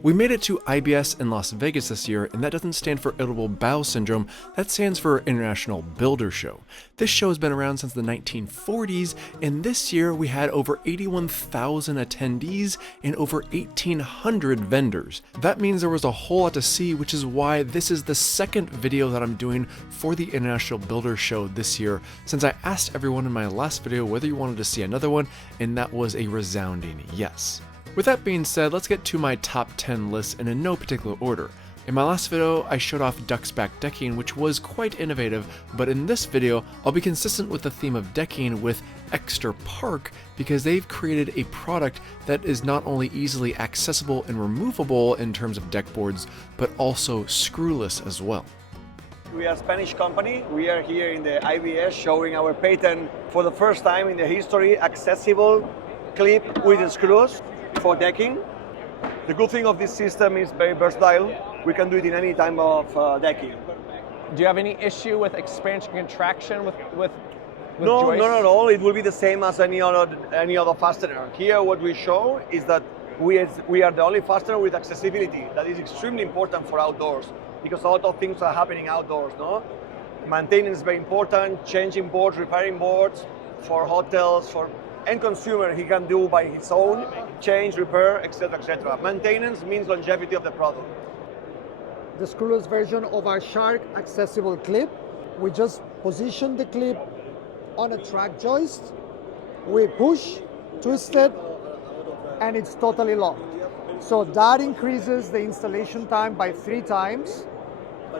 We made it to IBS in Las Vegas this year, and that doesn't stand for Irritable Bowel Syndrome, that stands for International Builder Show. This show has been around since the 1940s, and this year we had over 81,000 attendees and over 1,800 vendors. That means there was a whole lot to see, which is why this is the second video that I'm doing for the International Builder Show this year, since I asked everyone in my last video whether you wanted to see another one, and that was a resounding yes. With that being said, let's get to my top 10 lists and in no particular order. In my last video, I showed off Duck's Back decking, which was quite innovative, but in this video, I'll be consistent with the theme of decking with Exterpark because they've created a product that is not only easily accessible and removable in terms of deck boards, but also screwless as well. We are a Spanish company. We are here in the IBS showing our patent for the first time in the history, accessible clip with screws for decking. The good thing of this system is very versatile. We can do it in any type of decking. Do you have any issue with expansion contraction with No, joists? not at all. It will be the same as any other fastener. Here what we show is that we are the only fastener with accessibility. That is extremely important for outdoors because a lot of things are happening outdoors, no? Maintenance is very important, changing boards, repairing boards for hotels, for end consumer, he can do by his own, change, repair, etc., etc. Maintenance means longevity of the product. The screwless version of our Shark accessible clip. We just position the clip on a track joist. We push, twist it, and it's totally locked. So that increases the installation time by 3 times.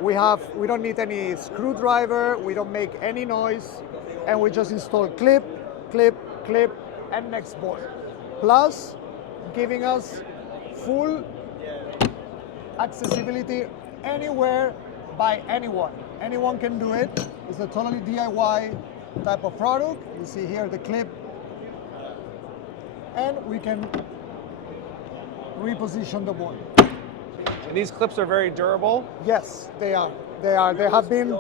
We don't need any screwdriver, we don't make any noise, and we just install clip, clip, clip, and next board. Plus, giving us full accessibility anywhere by anyone. Anyone can do it. It's a totally DIY type of product. You see here the clip, and we can reposition the board. And these clips are very durable. Yes, they are. They have been.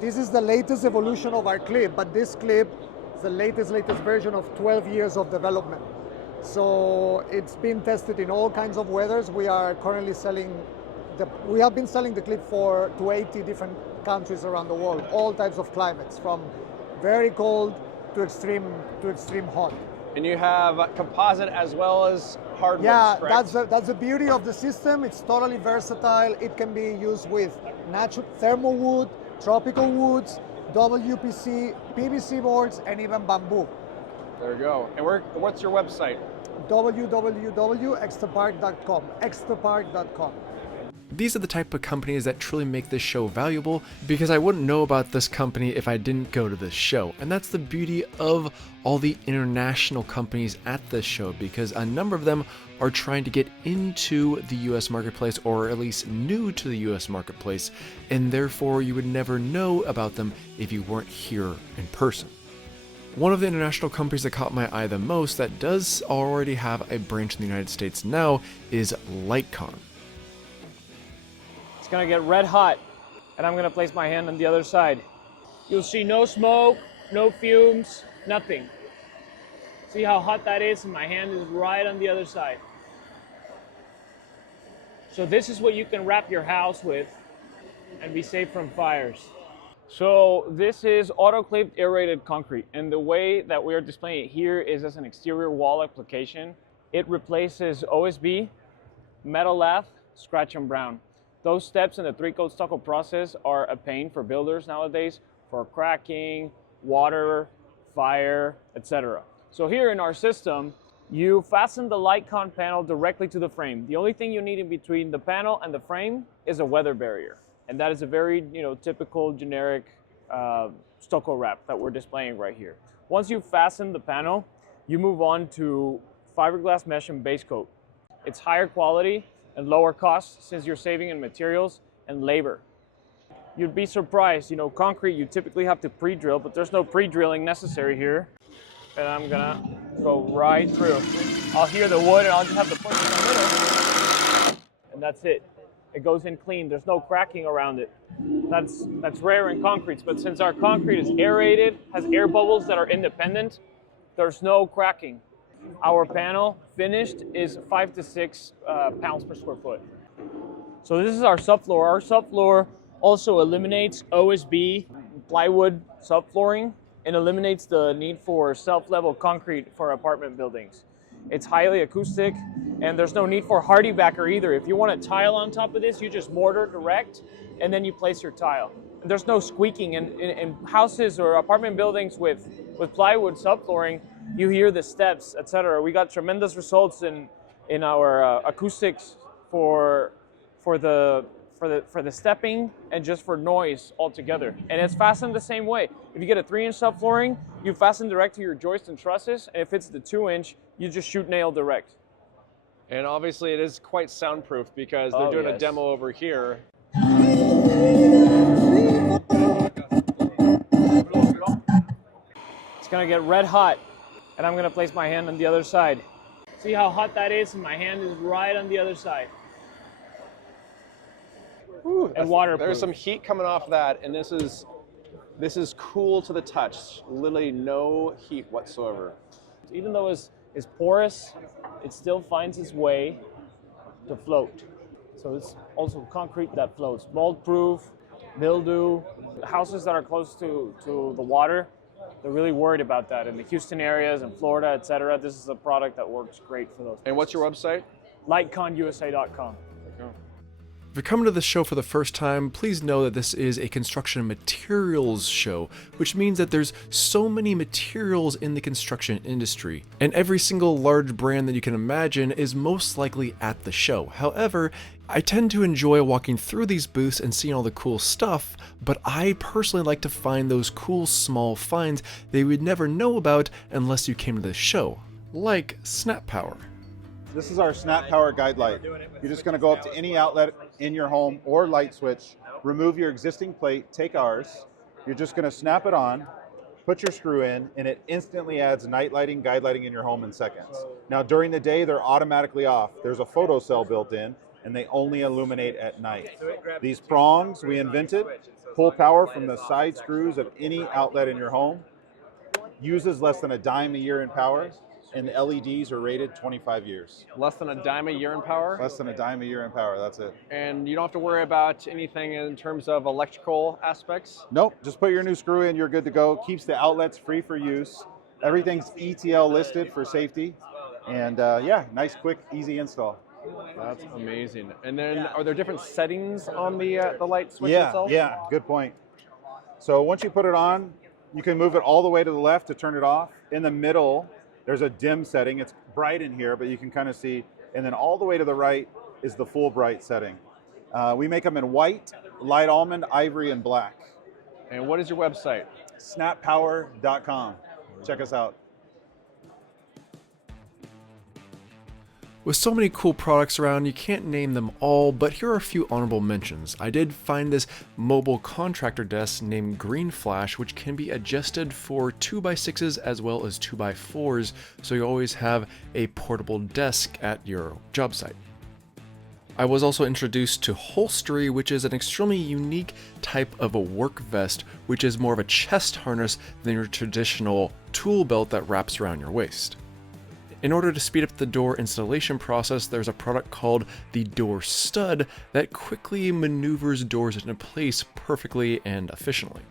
This is the latest evolution of our clip, but this clip is the latest version of 12 years of development. So it's been tested in all kinds of weathers. We are currently we have been selling the clip to 80 different countries around the world, all types of climates, from very cold to extreme hot. And you have composite as well as hardwood. Yeah, correct? that's the beauty of the system. It's totally versatile. It can be used with natural thermal wood, tropical woods, WPC, PVC boards, and even bamboo. There you go. And what's your website? www.exterpark.com. Exterpark.com. These are the type of companies that truly make this show valuable, because I wouldn't know about this company if I didn't go to this show. And that's the beauty of all the international companies at this show, because a number of them are trying to get into the US marketplace, or at least new to the US marketplace, and therefore you would never know about them if you weren't here in person. One of the international companies that caught my eye the most that does already have a branch in the United States now is Litecon. It's gonna get red hot, and I'm gonna place my hand on the other side. You'll see no smoke, no fumes, nothing. See how hot that is, and my hand is right on the other side. So this is what you can wrap your house with and be safe from fires. So this is auto-clipped aerated concrete, and the way that we are displaying it here is as an exterior wall application. It replaces OSB, metal lath, scratch and brown. Those steps in the 3-coat stucco process are a pain for builders nowadays for cracking, water, fire, etc. So here in our system, you fasten the Litecon panel directly to the frame. The only thing you need in between the panel and the frame is a weather barrier. And that is a very typical generic stucco wrap that we're displaying right here. Once you fasten the panel, you move on to fiberglass mesh and base coat. It's higher quality and lower cost since you're saving in materials and labor. You'd be surprised, concrete you typically have to pre-drill, but there's no pre-drilling necessary here. And I'm gonna go right through. I'll hear the wood and I'll just have to push it in the middle. And that's it. It goes in clean. There's no cracking around it. That's rare in concretes, but since our concrete is aerated, has air bubbles that are independent, there's no cracking. Our panel finished is 5 to 6 pounds per square foot. So this is our subfloor. Our subfloor also eliminates OSB plywood subflooring and eliminates the need for self-level concrete for apartment buildings. It's highly acoustic, and there's no need for hardy backer either. If you want a tile on top of this, you just mortar direct, and then you place your tile. There's no squeaking. In houses or apartment buildings with plywood subflooring, you hear the steps, etc. We got tremendous results in our acoustics for the stepping and just for noise altogether. And it's fastened the same way. If you get a 3-inch subflooring, you fasten direct to your joist and trusses, and if it's the 2-inch, you just shoot nail direct. And obviously it is quite soundproof because they're doing a demo over here. It's gonna get red hot, and I'm gonna place my hand on the other side. See how hot that is? And my hand is right on the other side. Ooh, and waterproof. There's some heat coming off that, and this is cool to the touch. Literally no heat whatsoever. Even though it's porous, it still finds its way to float. So it's also concrete that floats. Mold-proof, mildew. Houses that are close to the water, they're really worried about that. In the Houston areas and Florida, etc., this is a product that works great for those. And what's your website? LiteconUSA.com. If you're coming to the show for the first time, please know that this is a construction materials show, which means that there's so many materials in the construction industry, and every single large brand that you can imagine is most likely at the show. However, I tend to enjoy walking through these booths and seeing all the cool stuff, but I personally like to find those cool small finds that you would never know about unless you came to the show, like Snappower. This is our Snappower guide light. You're just going to go up to any outlet in your home or light switch, remove your existing plate, take ours. You're just going to snap it on, put your screw in, and it instantly adds night lighting, guide lighting in your home in seconds. Now during the day, they're automatically off. There's a photo cell built in, and they only illuminate at night. These prongs we invented pull power from the side screws of any outlet in your home, uses less than a dime a year in power, and the LEDs are rated 25 years. Less than a dime a year in power? Less than a dime a year in power, that's it. And you don't have to worry about anything in terms of electrical aspects? Nope, just put your new screw in, you're good to go. Keeps the outlets free for use. Everything's ETL listed for safety. And yeah, nice, quick, easy install. That's amazing. And then are there different settings on the light switch itself? Yeah, good point. So once you put it on, you can move it all the way to the left to turn it off. In the middle, there's a dim setting. It's bright in here, but you can kind of see. And then all the way to the right is the full bright setting. We make them in white, light almond, ivory, and black. And what is your website? Snappower.com. Check us out. With so many cool products around, you can't name them all, but here are a few honorable mentions. I did find this mobile contractor desk named Green Flash, which can be adjusted for 2x6s as well as 2x4s, so you always have a portable desk at your job site. I was also introduced to Holstery, which is an extremely unique type of a work vest, which is more of a chest harness than your traditional tool belt that wraps around your waist. In order to speed up the door installation process, there's a product called the Door Stud that quickly maneuvers doors into place perfectly and efficiently.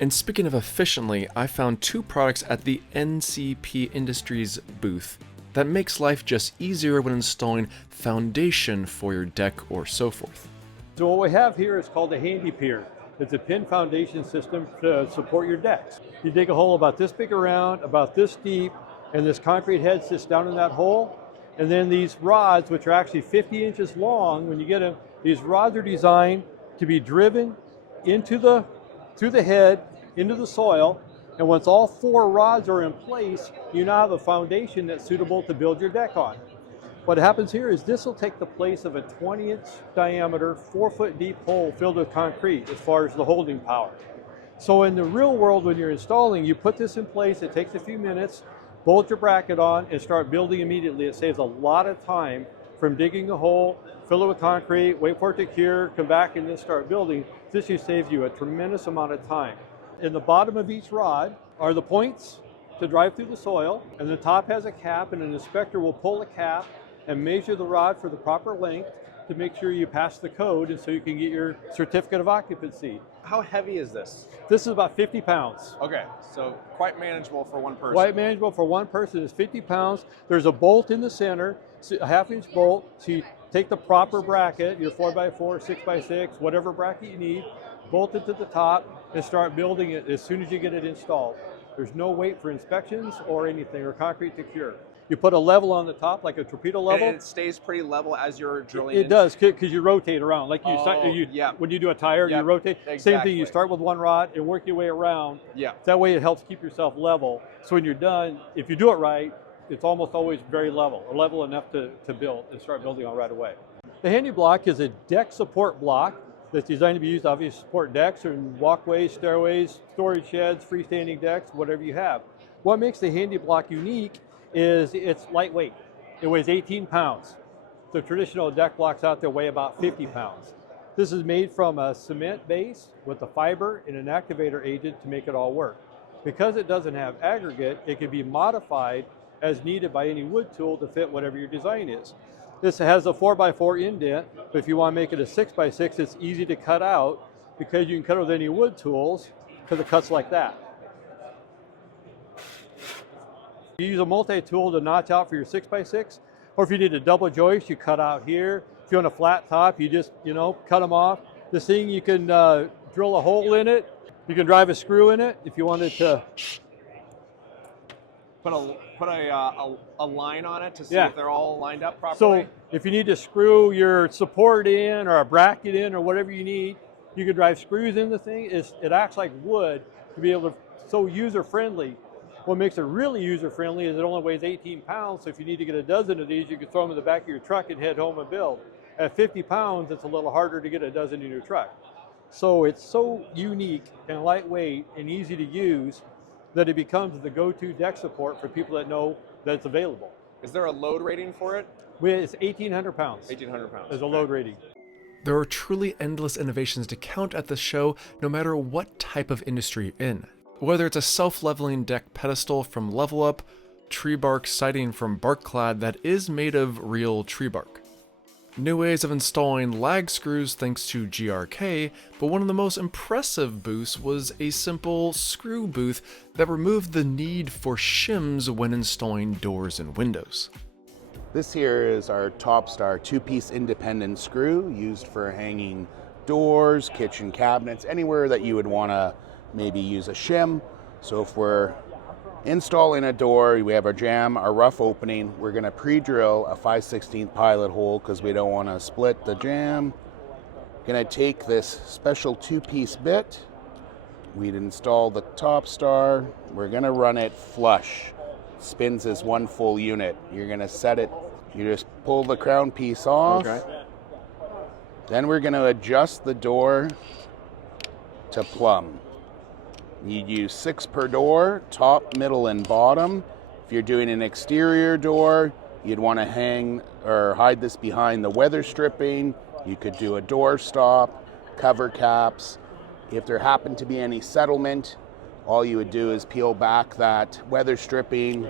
And speaking of efficiently, I found two products at the NCP Industries booth that makes life just easier when installing foundation for your deck or so forth. So what we have here is called a Handi Pier. It's a pin foundation system to support your decks. You dig a hole about this big around, about this deep, and this concrete head sits down in that hole. And then these rods, which are actually 50 inches long, when you get them, these rods are designed to be driven through the head, into the soil. And once all 4 rods are in place, you now have a foundation that's suitable to build your deck on. What happens here is this will take the place of a 20-inch diameter, 4-foot deep hole filled with concrete as far as the holding power. So in the real world, when you're installing, you put this in place, it takes a few minutes, bolt your bracket on, and start building immediately. It saves a lot of time from digging a hole, fill it with concrete, wait for it to cure, come back and then start building. This just saves you a tremendous amount of time. In the bottom of each rod are the points to drive through the soil, and the top has a cap, and an inspector will pull the cap and measure the rod for the proper length to make sure you pass the code, and so you can get your certificate of occupancy. How heavy is this? This is about 50 pounds. Okay, so quite manageable for one person. Quite manageable for one person. It's 50 pounds. There's a bolt in the center, a half-inch bolt. So you take the proper bracket, your 4x4, 6x6, whatever bracket you need, bolt it to the top, and start building it as soon as you get it installed. There's no wait for inspections or anything, or concrete to cure. You put a level on the top, like a torpedo level. And it stays pretty level as you're drilling It does, because you rotate around. Like yeah. When you do a tire, you rotate. Exactly. Same thing, you start with one rod and work your way around. Yeah. That way it helps keep yourself level. So when you're done, if you do it right, it's almost always very level, or level enough to build and start building on right away. The Handi block is a deck support block that's designed to be used to obviously support decks or walkways, stairways, storage sheds, freestanding decks, whatever you have. What makes the Handi block unique is it's lightweight. It weighs 18 pounds. The traditional deck blocks out there weigh about 50 pounds. This is made from a cement base with a fiber and an activator agent to make it all work. Because it doesn't have aggregate, it can be modified as needed by any wood tool to fit whatever your design is. This has a 4x4 indent, but if you want to make it a 6x6, it's easy to cut out because you can cut it with any wood tools because it cuts like that. You use a multi-tool to notch out for your 6x6, or if you need a double joist, you cut out here. If you want a flat top, you just, cut them off. This thing, you can drill a hole in it. You can drive a screw in it if you wanted to. Put a line on it to see if they're all lined up properly. So if you need to screw your support in or a bracket in or whatever you need, you can drive screws in the thing. It acts like wood to be able to, so user-friendly. What makes it really user-friendly is it only weighs 18 pounds, so if you need to get a dozen of these, you can throw them in the back of your truck and head home and build. At 50 pounds, it's a little harder to get a dozen in your truck. So it's so unique and lightweight and easy to use that it becomes the go-to deck support for people that know that it's available. Is there a load rating for it? It's 1,800 pounds. 1,800 pounds. There's a load rating. There are truly endless innovations to count at the show, no matter what type of industry you're in. Whether it's a self-leveling deck pedestal from Level Up, tree bark siding from Barkclad that is made of real tree bark. New ways of installing lag screws thanks to GRK, but one of the most impressive booths was a simple screw booth that removed the need for shims when installing doors and windows. This here is our Topstar two-piece independent screw used for hanging doors, kitchen cabinets, anywhere that you would want to maybe use a shim. So if we're installing a door, we have our jamb, our rough opening, we're going to pre-drill a 5/16 pilot hole because we don't want to split the jamb. Going to take this special two-piece bit, we'd install the Topstar, we're going to run it flush. Spins as one full unit. You're going to set it, you just pull the crown piece off. Okay. Then we're going to adjust the door to plumb. You'd use 6 per door, top, middle, and bottom. If you're doing an exterior door, you'd want to hang or hide this behind the weather stripping. You could do a door stop, cover caps. If there happened to be any settlement, all you would do is peel back that weather stripping.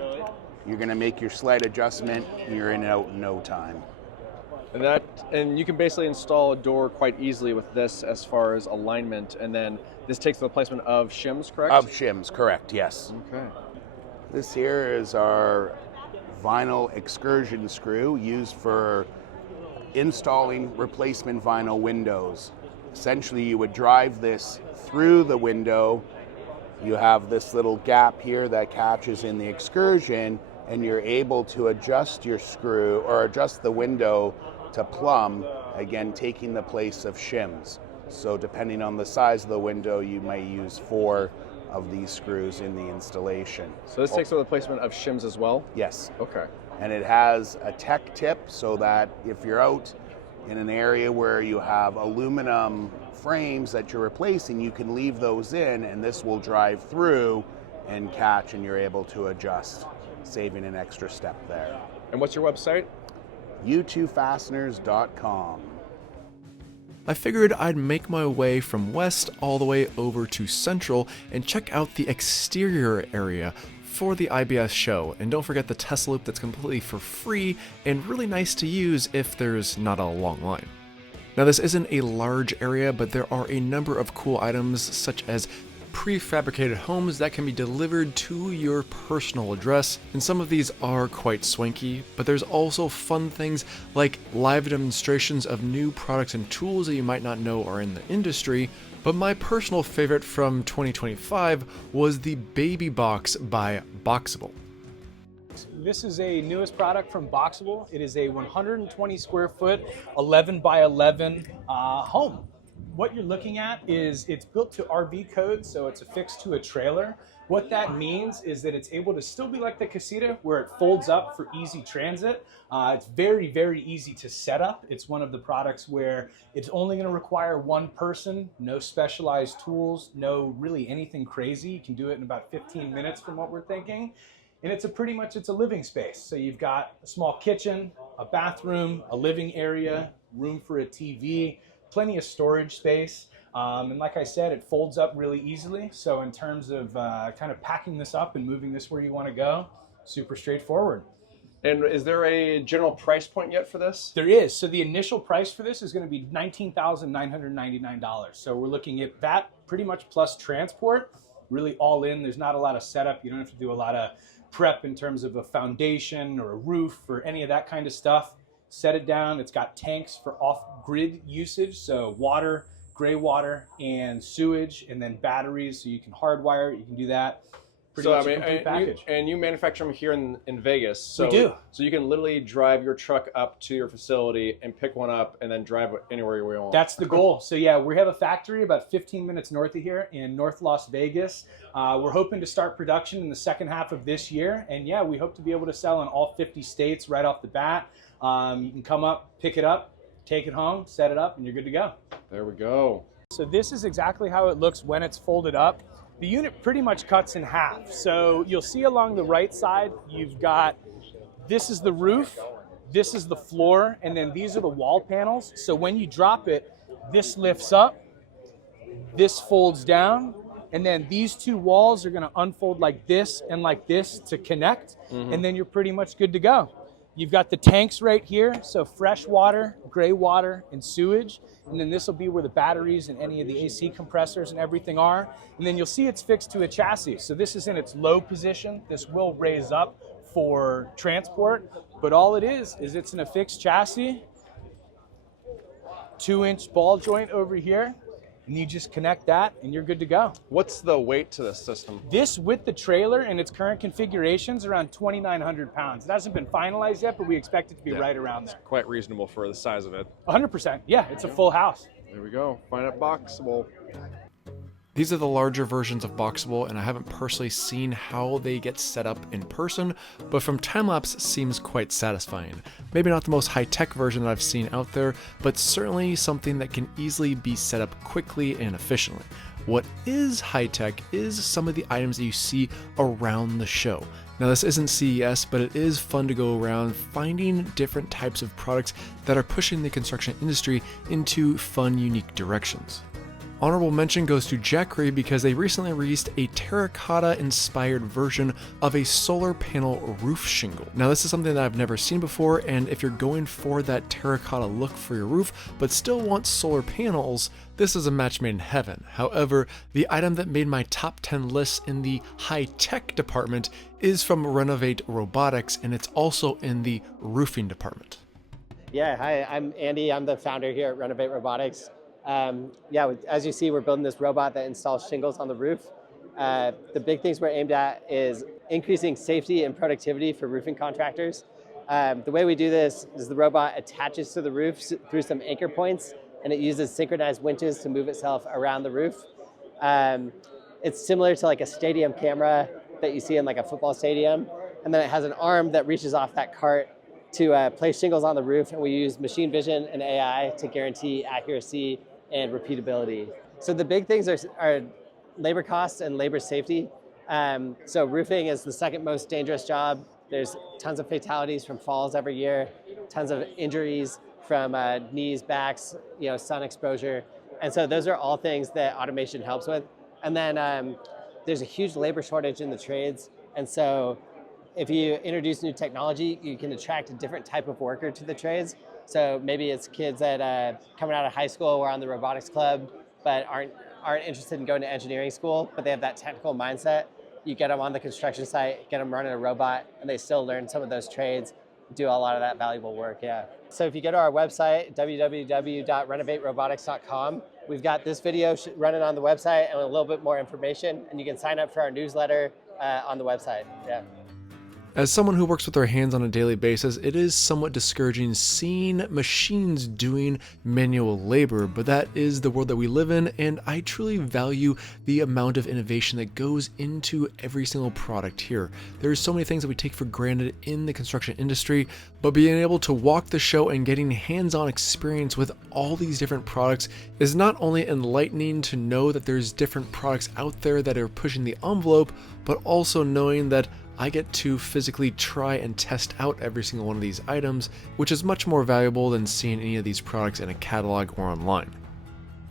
You're going to make your slight adjustment. You're in and out in no time. And you can basically install a door quite easily with this as far as alignment, and then this takes the replacement of shims, correct? Of shims, correct, yes. Okay. This here is our vinyl excursion screw used for installing replacement vinyl windows. Essentially, you would drive this through the window. You have this little gap here that catches in the excursion, and you're able to adjust your screw or adjust the window to plumb, again taking the place of shims. So depending on the size of the window, you may use 4 of these screws in the installation. So this takes the replacement of shims as well? Yes. Okay. And it has a tech tip so that if you're out in an area where you have aluminum frames that you're replacing, you can leave those in and this will drive through and catch, and you're able to adjust, saving an extra step there. And what's your website? U2Fasteners.com. I figured I'd make my way from west all the way over to central and check out the exterior area for the IBS show, and don't forget the Tesla loop that's completely for free and really nice to use if there's not a long line. Now this isn't a large area, but there are a number of cool items such as prefabricated homes that can be delivered to your personal address, and some of these are quite swanky, but there's also fun things like live demonstrations of new products and tools that you might not know are in the industry. But my personal favorite from 2025 was the Baby Box by Boxabl. This is a newest product from Boxabl. It is a 120 square foot, 11 by 11 home. What you're looking at is it's built to RV code, so it's affixed to a trailer. What that means is that it's able to still be like the casita, where it folds up for easy transit. It's very, very easy to set up. It's one of the products where it's only going to require one person, no specialized tools, no really anything crazy. You can do it in about 15 minutes from what we're thinking. And it's pretty much a living space. So you've got a small kitchen, a bathroom, a living area, room for a TV, plenty of storage space. And like I said, it folds up really easily. So in terms of kind of packing this up and moving this where you want to go, super straightforward. And is there a general price point yet for this? There is. So the initial price for this is going to be $19,999. So we're looking at that pretty much plus transport, really all in. There's not a lot of setup. You don't have to do a lot of prep in terms of a foundation or a roof or any of that kind of stuff. Set it down. It's got tanks for off-grid usage, so water, gray water, and sewage, and then batteries, so you can hardwire it. You can do that. Pretty much a complete package. You manufacture them here in Vegas. So, we do. So you can literally drive your truck up to your facility and pick one up and then drive it anywhere you want. That's the goal. So yeah, we have a factory about 15 minutes north of here in North Las Vegas. We're hoping to start production in the second half of this year. And yeah, we hope to be able to sell in all 50 states right off the bat. You can come up, pick it up, take it home, set it up, and you're good to go. There we go. So this is exactly how it looks when it's folded up. The unit pretty much cuts in half. So you'll see along the right side, you've got, this is the roof, this is the floor, and then these are the wall panels. So when you drop it, this lifts up, this folds down, and then these two walls are gonna unfold like this and like this to connect, and then you're pretty much good to go. You've got the tanks right here, so fresh water, gray water, and sewage. And then this will be where the batteries and any of the AC compressors and everything are. And then you'll see it's fixed to a chassis. So this is in its low position. This will raise up for transport, but all it is it's an affixed chassis, 2-inch ball joint over here, and you just connect that and you're good to go. What's the weight to this system? This with the trailer in its current configurations around 2,900 pounds. It hasn't been finalized yet, but we expect it to be right around there. Quite reasonable for the size of it. 100%, yeah, it's a full house. There we go, find a Boxabl. These are the larger versions of Boxabl, and I haven't personally seen how they get set up in person, but from time-lapse seems quite satisfying. Maybe not the most high-tech version that I've seen out there, but certainly something that can easily be set up quickly and efficiently. What is high-tech is some of the items that you see around the show. Now this isn't CES, but it is fun to go around finding different types of products that are pushing the construction industry into fun, unique directions. Honorable mention goes to Jackery because they recently released a terracotta-inspired version of a solar panel roof shingle. Now this is something that I've never seen before, and if you're going for that terracotta look for your roof, but still want solar panels, this is a match made in heaven. However, the item that made my top 10 list in the high-tech department is from Renovate Robotics, and it's also in the roofing department. Yeah, hi, I'm Andy. I'm the founder here at Renovate Robotics. Yeah, as you see, we're building this robot that installs shingles on the roof. The big things we're aimed at is increasing safety and productivity for roofing contractors. The way we do this is the robot attaches to the roof through some anchor points, and it uses synchronized winches to move itself around the roof. It's similar to like a stadium camera that you see in like a football stadium, and then it has an arm that reaches off that cart to place shingles on the roof, and we use machine vision and AI to guarantee accuracy and repeatability. So the big things are labor costs and labor safety. So roofing is the second most dangerous job. There's tons of fatalities from falls every year, tons of injuries from knees, backs, sun exposure. And so those are all things that automation helps with. And then there's a huge labor shortage in the trades. And so if you introduce new technology, you can attract a different type of worker to the trades. So maybe it's kids that coming out of high school or on the robotics club, but aren't interested in going to engineering school, but they have that technical mindset. You get them on the construction site, get them running a robot, and they still learn some of those trades, do a lot of that valuable work, yeah. So if you go to our website, www.renovaterobotics.com, we've got this video running on the website and a little bit more information, and you can sign up for our newsletter on the website, yeah. As someone who works with their hands on a daily basis, it is somewhat discouraging seeing machines doing manual labor, but that is the world that we live in, and I truly value the amount of innovation that goes into every single product here. There's so many things that we take for granted in the construction industry, but being able to walk the show and getting hands-on experience with all these different products is not only enlightening to know that there's different products out there that are pushing the envelope, but also knowing that I get to physically try and test out every single one of these items, which is much more valuable than seeing any of these products in a catalog or online.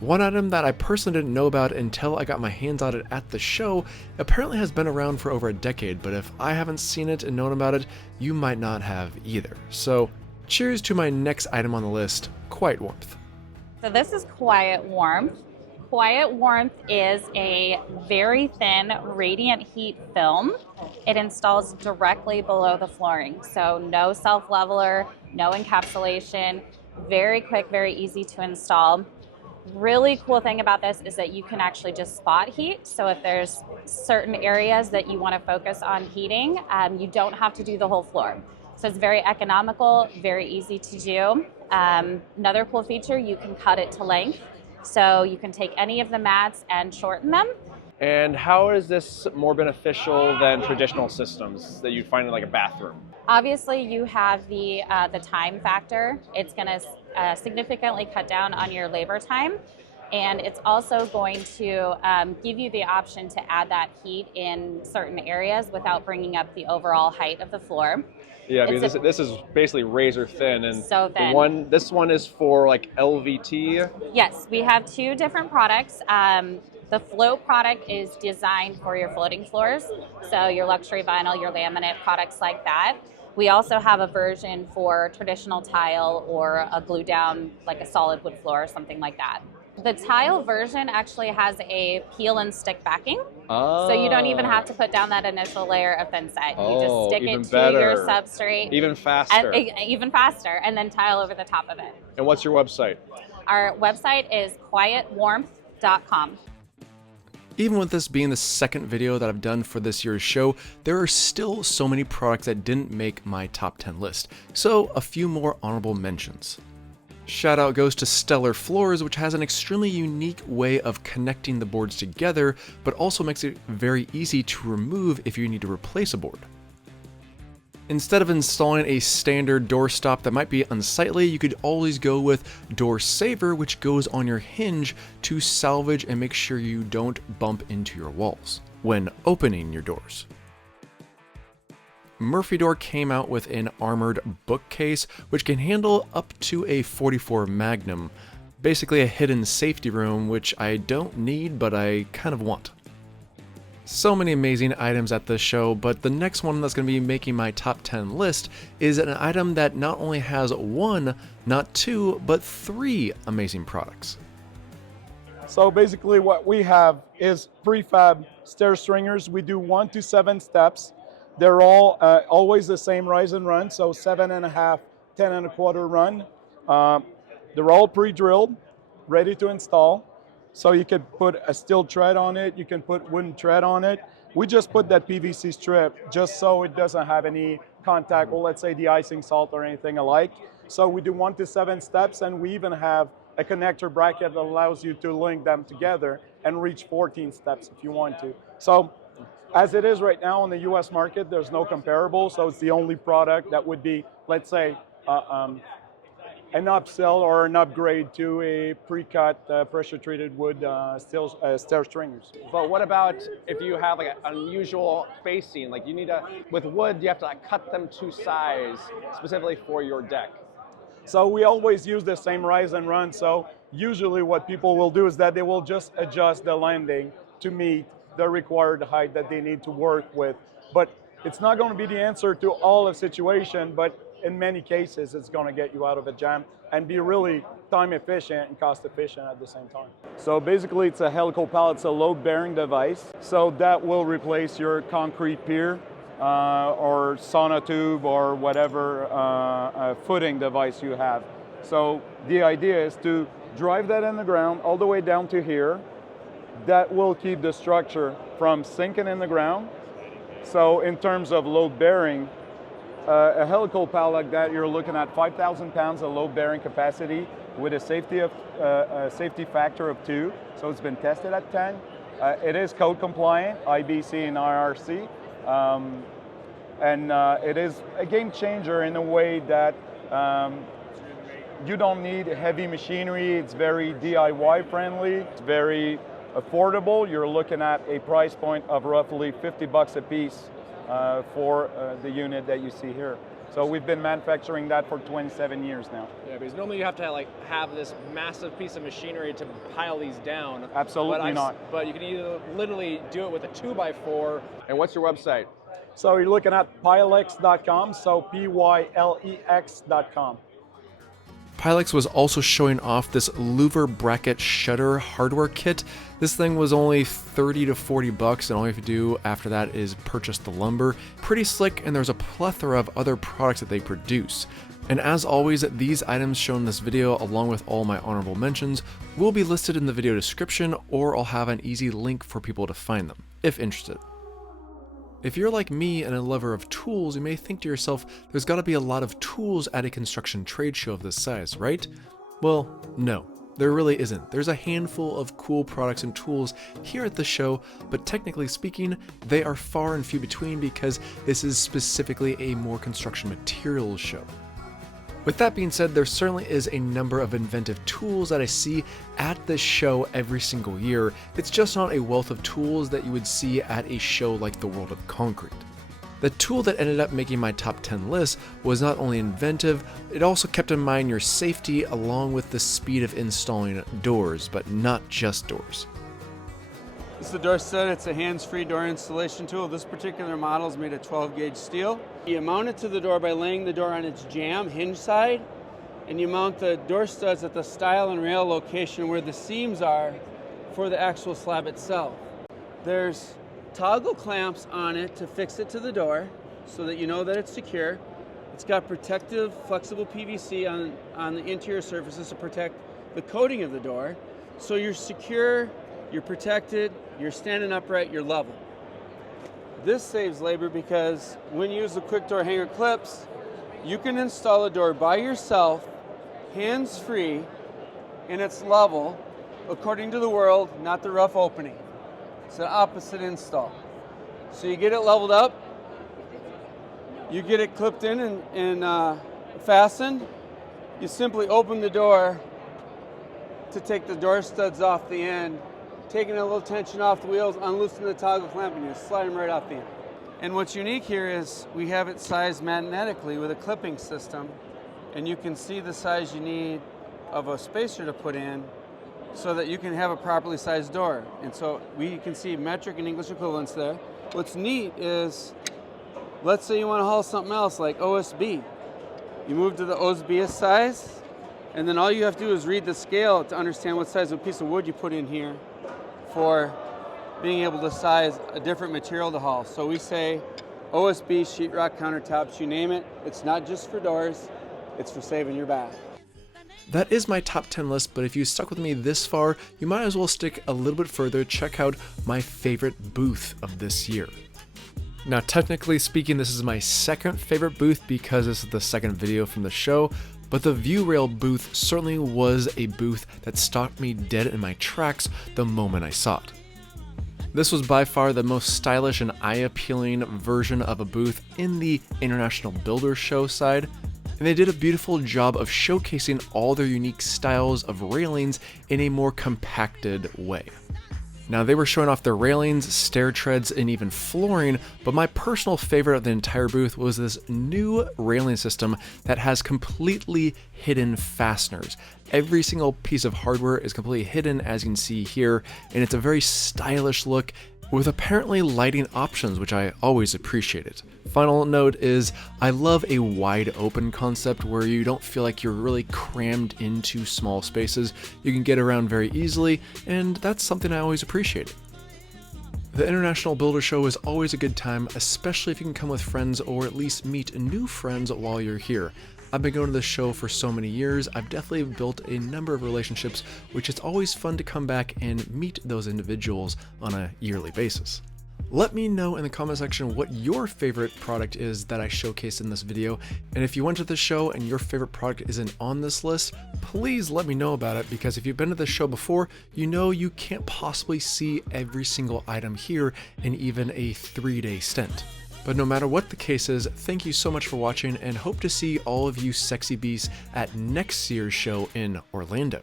One item that I personally didn't know about until I got my hands on it at the show apparently has been around for over a decade, but if I haven't seen it and known about it, you might not have either. So cheers to my next item on the list, Quiet Warmth. So this is Quiet Warmth. Quiet Warmth is a very thin radiant heat film. It installs directly below the flooring, so no self-leveler, no encapsulation, very quick, very easy to install. Really cool thing about this is that you can actually just spot heat, so if there's certain areas that you want to focus on heating, you don't have to do the whole floor. So it's very economical, very easy to do. Another cool feature, you can cut it to length. So you can take any of the mats and shorten them. And how is this more beneficial than traditional systems that you'd find in like a bathroom? Obviously, you have the time factor. It's going to significantly cut down on your labor time. And it's also going to give you the option to add that heat in certain areas without bringing up the overall height of the floor. Yeah, because this is basically razor thin, and so thin. This one is for like LVT. Yes, we have two different products. The float product is designed for your floating floors, so your luxury vinyl, your laminate, products like that. We also have a version for traditional tile or a glue down, like a solid wood floor or something like that. The tile version actually has a peel and stick backing, so you don't even have to put down that initial layer of thin set. You just stick it to your substrate. Even faster. Even faster, and then tile over the top of it. And what's your website? Our website is quietwarmth.com. Even with this being the second video that I've done for this year's show, there are still so many products that didn't make my top 10 list, so a few more honorable mentions. Shout out goes to Stellar Floors, which has an extremely unique way of connecting the boards together, but also makes it very easy to remove if you need to replace a board. Instead of installing a standard doorstop that might be unsightly, you could always go with Door Saver, which goes on your hinge to salvage and make sure you don't bump into your walls when opening your doors. Murphy Door came out with an armored bookcase, which can handle up to a 44 Magnum. Basically a hidden safety room, which I don't need, but I kind of want. So many amazing items at this show, but the next one that's going to be making my top 10 list is an item that not only has one, not two, but three amazing products. So basically what we have is prefab stair stringers. We do 1 to 7 steps. They're all always the same rise and run, so 7.5, 10.25 run. They're all pre-drilled, ready to install. So you could put a steel tread on it, you can put wooden tread on it. We just put that PVC strip just so it doesn't have any contact, well, let's say de-icing salt or anything alike. So we do 1 to 7 steps, and we even have a connector bracket that allows you to link them together and reach 14 steps if you want to. So as it is right now on the US market, there's no comparable, so it's the only product that would be, let's say, an upsell or an upgrade to a pre-cut pressure-treated wood stair stringers. But what about if you have like an unusual spacing? Like you need to, with wood, you have to like cut them to size specifically for your deck. So we always use the same rise and run. So usually what people will do is that they will just adjust the landing to meet the required height that they need to work with But it's not going to be the answer to all the situation, but in many cases, it's going to get you out of a jam and be really time efficient and cost efficient at the same time. So basically, it's a helical pallet, it's a load-bearing device. So that will replace your concrete pier or sonotube or whatever footing device you have. So the idea is to drive that in the ground all the way down to here. That will keep the structure from sinking in the ground. So in terms of load bearing, a helical pallet like that, you're looking at 5,000 pounds of load bearing capacity with a safety factor of 2. So it's been tested at 10. It is code compliant, IBC and IRC. It is a game changer in a way that you don't need heavy machinery. It's very DIY friendly. It's very affordable. You're looking at a price point of roughly $50 a piece for the unit that you see here. So we've been manufacturing that for 27 years now. Yeah, because normally you have to have this massive piece of machinery to pile these down. Absolutely not. But you can either literally do it with a 2x4. And what's your website? So you're looking at Pylex.com, so Pylex.com. Pylex was also showing off this louver bracket shutter hardware kit. This thing was only 30 to 40 bucks, and all you have to do after that is purchase the lumber. Pretty slick, and there's a plethora of other products that they produce. And as always, these items shown in this video, along with all my honorable mentions, will be listed in the video description, or I'll have an easy link for people to find them, if interested. If you're like me and a lover of tools, you may think to yourself, there's gotta be a lot of tools at a construction trade show of this size, right? Well, no, there really isn't. There's a handful of cool products and tools here at the show, but technically speaking, they are far and few between because this is specifically a more construction materials show. With that being said, there certainly is a number of inventive tools that I see at this show every single year. It's just not a wealth of tools that you would see at a show like the World of Concrete. The tool that ended up making my top 10 list was not only inventive, it also kept in mind your safety along with the speed of installing doors, but not just doors. This is the door stud. It's a hands-free door installation tool. This particular model is made of 12-gauge steel. You mount it to the door by laying the door on its jamb hinge side, and you mount the door studs at the stile and rail location where the seams are for the actual slab itself. There's toggle clamps on it to fix it to the door so that you know that it's secure. It's got protective, flexible PVC on the interior surfaces to protect the coating of the door. So you're secure, you're protected, you're standing upright, you're level. This saves labor because when you use the quick door hanger clips, you can install a door by yourself, hands-free, and it's level, according to the world, not the rough opening. It's an opposite install. So you get it leveled up, you get it clipped in and fastened, you simply open the door to take the door studs off the end, taking a little tension off the wheels, unloosening the toggle clamp, and you slide them right off the end. And what's unique here is we have it sized magnetically with a clipping system, and you can see the size you need of a spacer to put in so that you can have a properly sized door. And so we can see metric and English equivalents there. What's neat is, let's say you want to haul something else like OSB. You move to the OSB size, and then all you have to do is read the scale to understand what size of piece of wood you put in here for being able to size a different material to haul. So we say OSB, sheetrock, countertops, you name it. It's not just for doors, it's for saving your back. That is my top 10 list, but if you stuck with me this far, you might as well stick a little bit further, check out my favorite booth of this year. Now, technically speaking, this is my second favorite booth because this is the second video from the show, but the ViewRail booth certainly was a booth that stopped me dead in my tracks the moment I saw it. This was by far the most stylish and eye-appealing version of a booth in the International Builder Show side, and they did a beautiful job of showcasing all their unique styles of railings in a more compacted way. Now, they were showing off their railings, stair treads, and even flooring, but my personal favorite of the entire booth was this new railing system that has completely hidden fasteners. Every single piece of hardware is completely hidden, as you can see here, and it's a very stylish look, with apparently lighting options, which I always appreciated. Final note is, I love a wide open concept where you don't feel like you're really crammed into small spaces. You can get around very easily, and that's something I always appreciated. The International Builder Show is always a good time, especially if you can come with friends or at least meet new friends while you're here. I've been going to this show for so many years, I've definitely built a number of relationships, which is always fun to come back and meet those individuals on a yearly basis. Let me know in the comment section what your favorite product is that I showcased in this video, and if you went to the show and your favorite product isn't on this list, please let me know about it, because if you've been to this show before, you know you can't possibly see every single item here in even a 3-day stint. But no matter what the case is, thank you so much for watching, and hope to see all of you sexy beasts at next year's show in Orlando.